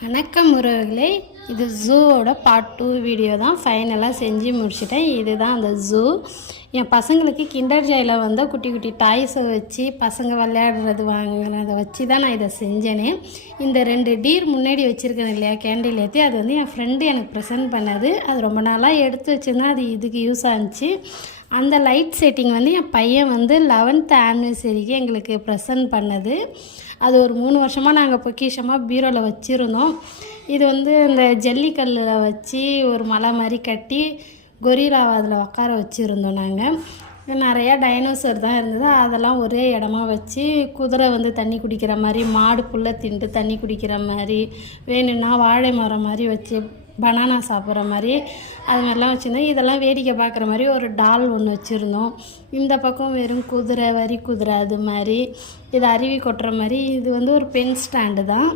வணக்கம் உறவுகளே, இது ஜூவோட பார்ட் 2 வீடியோ தான். ஃபைனலாக செஞ்சு முடிச்சிட்டேன். இதுதான் அந்த ஜூ. என் பசங்களுக்கு கிண்டர் ஜாயில் வந்து குட்டி குட்டி டாய்ஸை வச்சு பசங்க விளையாடுறது வாங்குறதை வச்சு தான் நான் இதை செஞ்சேனே. இந்த 2 டீர் முன்னாடி வச்சுருக்கேன் இல்லையா, கேண்டில் ஏற்றி, அது வந்து என் ஃப்ரெண்டு எனக்கு ப்ரெசென்ட் பண்ணது. அது ரொம்ப நாளாக எடுத்து வச்சுருந்தேன், அது இதுக்கு யூஸ் ஆச்சு. அந்த லைட் செட்டிங் வந்து என் பையன் வந்து 11th ஆனிவர்சரிக்கு எங்களுக்கு ப்ரெசென்ட் பண்ணது. அது ஒரு 3 வருஷமாக நாங்கள் பொக்கிஷமாக பீரோவில் வச்சுருந்தோம். இது வந்து இந்த ஜல்லிக்கல்லில் வச்சு ஒரு மலை மாதிரி கட்டி கொரில்லாவை அதில் உட்கார வச்சுருந்தோம். நாங்கள் நிறையா டைனோசர் தான் இருந்தது. அதெல்லாம் ஒரே இடமா வச்சு குதிரை வந்து தண்ணி குடிக்கிற மாதிரி, மாடு புல்லை தின்ட்டு தண்ணி குடிக்கிற மாதிரி, வேணும்னா வாழை மரம் மாதிரி வச்சு பனானா சாப்பிட்ற மாதிரி அது மாதிரிலாம் வச்சுருந்தோம். இதெல்லாம் வேடிக்கை பார்க்குற மாதிரி ஒரு டால் ஒன்று வச்சுருந்தோம். இந்த பக்கம் வெறும் குதிரை, வரி குதிரை அது மாதிரி, இது அருவி கொட்டுற மாதிரி. இது வந்து ஒரு பென் ஸ்டாண்டு தான்.